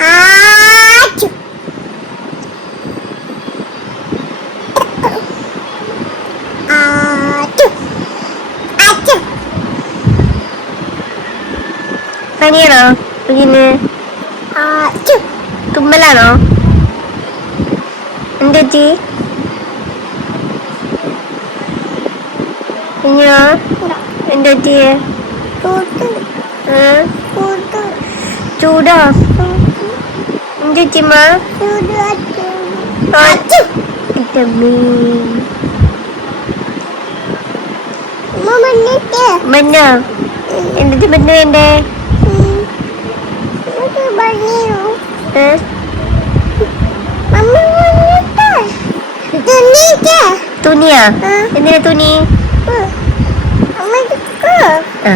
ആച്ചു. ആച്ചു. ആച്ചു. പനിയാണോ കുഞ്ഞിന്? ആച്ചു. തുമ്മലാണോ? എന്തെറ്റി കുഞ്ഞോ? എന്തെറ്റിയേ? കൂട്ട്. കൂട്ട്. ചൂടോ? എന്തെറ്റിമ്മ? ചൂട്. ആച്ചു. ആച്ചു. ഇറ്റമ്മീ. ഉമ്മ വന്നിട്ട്. മഞ്ഞോ? എന്തിട്ട് മഞ്ഞ വേണ്ടേ? ഇത് പണിയോ? ഏ? അമ്മ വന്നിട്ട്. തുണിക്ക്. തുണിയാ? എന്തിനാ തുണി? അമ്മ എടുക്കോ? ആ